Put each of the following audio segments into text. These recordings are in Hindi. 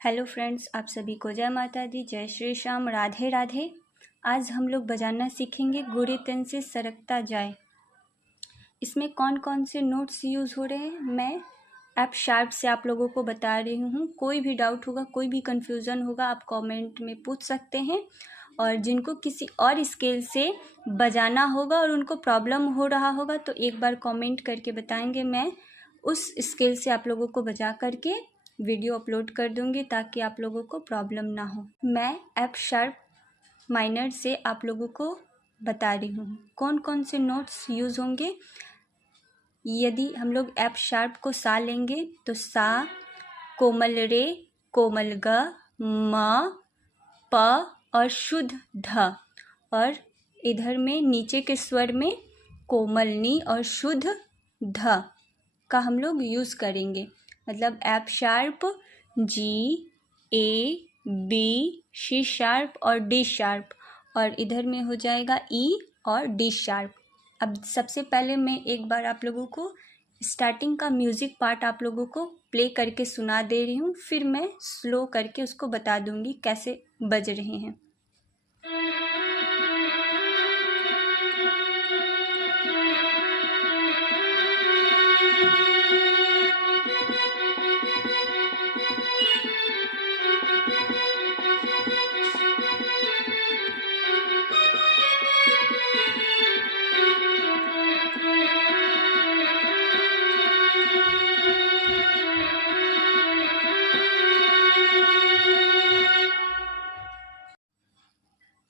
हेलो फ्रेंड्स, आप सभी को जय माता दी, जय श्री श्याम, राधे राधे। आज हम लोग बजाना सीखेंगे गोरे तन से सरकता जाए। इसमें कौन कौन से नोट्स यूज़ हो रहे हैं मैं ऐप शार्प से आप लोगों को बता रही हूँ। कोई भी डाउट होगा, कोई भी कन्फ्यूज़न होगा, आप कमेंट में पूछ सकते हैं। और जिनको किसी और स्केल से बजाना होगा और उनको प्रॉब्लम हो रहा होगा तो एक बार कमेंट करके बताएंगे, मैं उस स्केल से आप लोगों को बजा करके वीडियो अपलोड कर दूंगी ताकि आप लोगों को प्रॉब्लम ना हो। मैं ऐप शार्प माइनर से आप लोगों को बता रही हूँ कौन कौन से नोट्स यूज़ होंगे। यदि हम लोग ऐप शार्प को सा लेंगे तो सा, कोमल रे, कोमल ग, म, प और शुद्ध ध। और इधर में नीचे के स्वर में कोमल नी और शुद्ध ध का हम लोग यूज़ करेंगे। मतलब ऐप शार्प जी, ए, बी, सी शार्प और डी शार्प, और इधर में हो जाएगा ई और डी शार्प। अब सबसे पहले मैं एक बार आप लोगों को स्टार्टिंग का म्यूज़िक पार्ट आप लोगों को प्ले करके सुना दे रही हूँ, फिर मैं स्लो करके उसको बता दूँगी कैसे बज रहे हैं।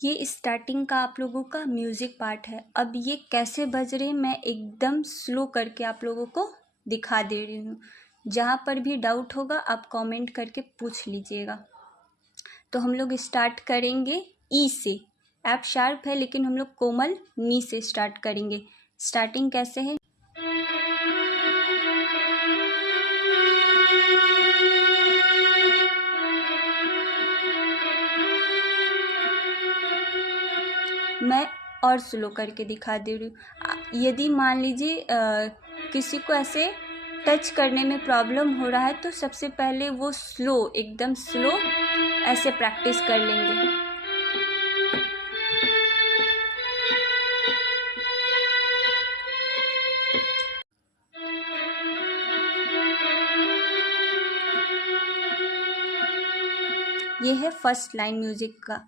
ये स्टार्टिंग का आप लोगों का म्यूज़िक पार्ट है। अब ये कैसे बज रहे हैं मैं एकदम स्लो करके आप लोगों को दिखा दे रही हूँ। जहाँ पर भी डाउट होगा आप कमेंट करके पूछ लीजिएगा। तो हम लोग स्टार्ट करेंगे ई से। ऐप शार्प है लेकिन हम लोग कोमल नी से स्टार्ट करेंगे। स्टार्टिंग कैसे है, मैं और स्लो करके दिखा दे रही हूँ। यदि मान लीजिए किसी को ऐसे टच करने में प्रॉब्लम हो रहा है तो सबसे पहले वो स्लो, एकदम स्लो ऐसे प्रैक्टिस कर लेंगे। ये है फर्स्ट लाइन म्यूजिक का।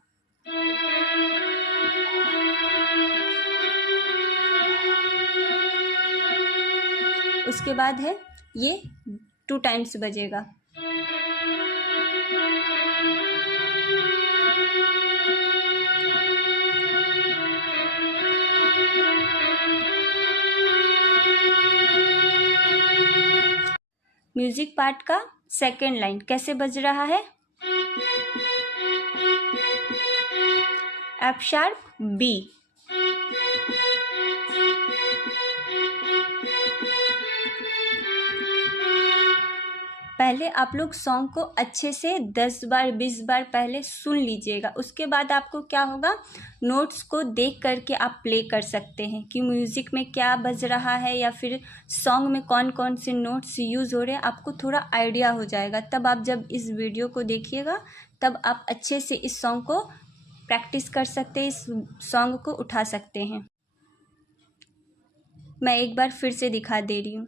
उसके बाद है ये 2 टाइम्स बजेगा। म्यूजिक पार्ट का सेकेंड लाइन कैसे बज रहा है, एफ शार्प बी। पहले आप लोग सॉन्ग को अच्छे से 10 बार 20 बार पहले सुन लीजिएगा। उसके बाद आपको क्या होगा, नोट्स को देख करके आप प्ले कर सकते हैं कि म्यूज़िक में क्या बज रहा है या फिर सॉन्ग में कौन कौन से नोट्स यूज़ हो रहे हैं, आपको थोड़ा आइडिया हो जाएगा। तब आप जब इस वीडियो को देखिएगा तब आप अच्छे से इस सॉन्ग को प्रैक्टिस कर सकते हैं, इस सॉन्ग को उठा सकते हैं। मैं एक बार फिर से दिखा दे रही हूँ।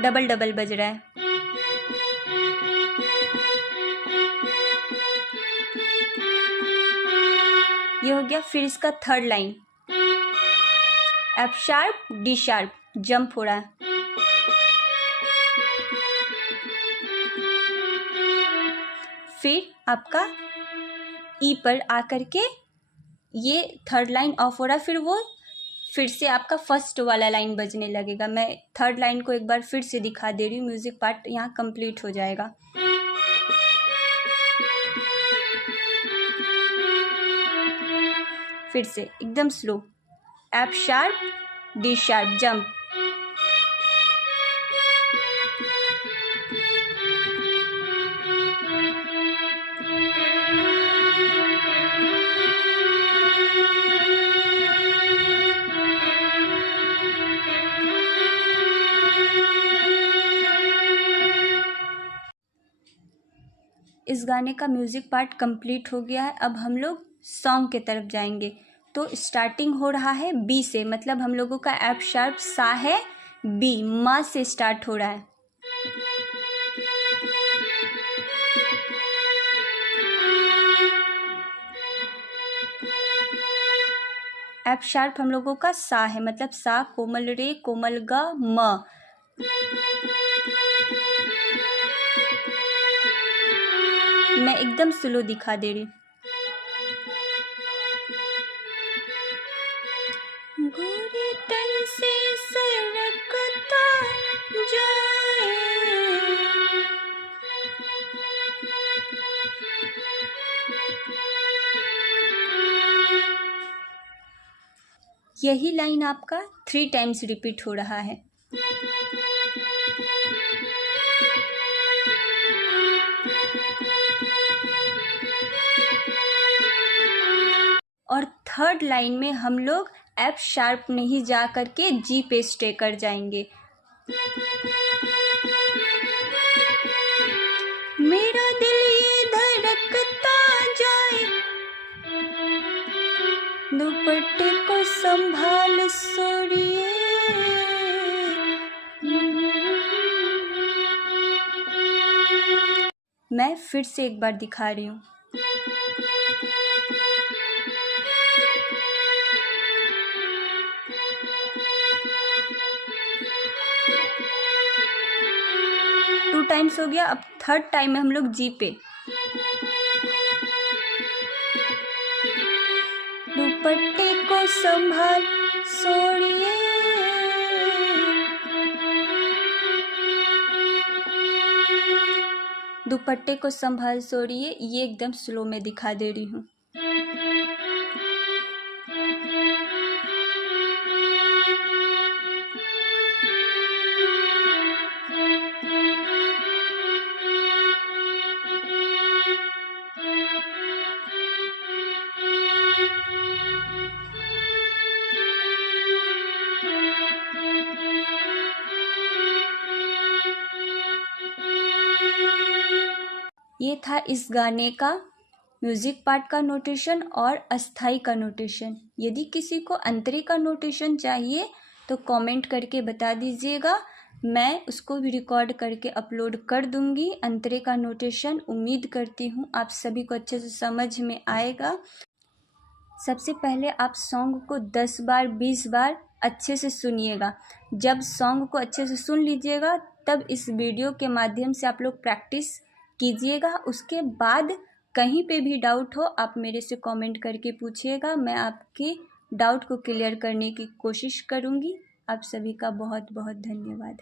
डबल डबल बज रहा है। ये हो गया। फिर इसका third line F sharp D sharp jump हो रहा है। फिर आपका ई पर आकर के ये थर्ड लाइन ऑफ हो रहा है, फिर से आपका फर्स्ट वाला लाइन बजने लगेगा। मैं थर्ड लाइन को एक बार फिर से दिखा दे रही हूँ, म्यूजिक पार्ट यहाँ कंप्लीट हो जाएगा। फिर से एकदम slow, F sharp D sharp jump. इस गाने का म्यूज़िक पार्ट कंप्लीट हो गया है। अब हम लोग सॉन्ग के तरफ जाएंगे। तो स्टार्टिंग हो रहा है बी से, मतलब हम लोगों का एफ शार्प सा है, बी मा से स्टार्ट हो रहा है। एफ शार्प हम लोगों का सा है, मतलब सा कोमल रे कोमल ग म। मैं एकदम स्लो दिखा दे रही हूँ। गोरे तन से सरकता जाए, यही लाइन आपका 3 टाइम्स रिपीट हो रहा है। और थर्ड लाइन में हम लोग एफ शार्प नहीं जा करके जी पे स्टे कर जाएंगे। मेरा दिल ये धड़कता जाए, दुपट्टे को संभाल सोड़िए। मैं फिर से एक बार दिखा रही हूँ। टू टाइम्स हो गया। अब थर्ड टाइम में हम लोग जी पे, दुपट्टे को संभाल सोड़िए। दुपट्टे को संभाल सोड़िए, ये एकदम स्लो में दिखा दे रही हूँ। ये था इस गाने का म्यूज़िक पार्ट का नोटेशन और अस्थाई का नोटेशन। यदि किसी को अंतरे का नोटेशन चाहिए तो कमेंट करके बता दीजिएगा, मैं उसको भी रिकॉर्ड करके अपलोड कर दूंगी। अंतरे का नोटेशन उम्मीद करती हूँ आप सभी को अच्छे से समझ में आएगा। सबसे पहले आप सॉन्ग को 10 बार 20 बार अच्छे से सुनिएगा। जब सॉन्ग को अच्छे से सुन लीजिएगा तब इस वीडियो के माध्यम से आप लोग प्रैक्टिस कीजिएगा। उसके बाद कहीं पे भी डाउट हो आप मेरे से कमेंट करके पूछिएगा, मैं आपके डाउट को क्लियर करने की कोशिश करूँगी। आप सभी का बहुत बहुत धन्यवाद।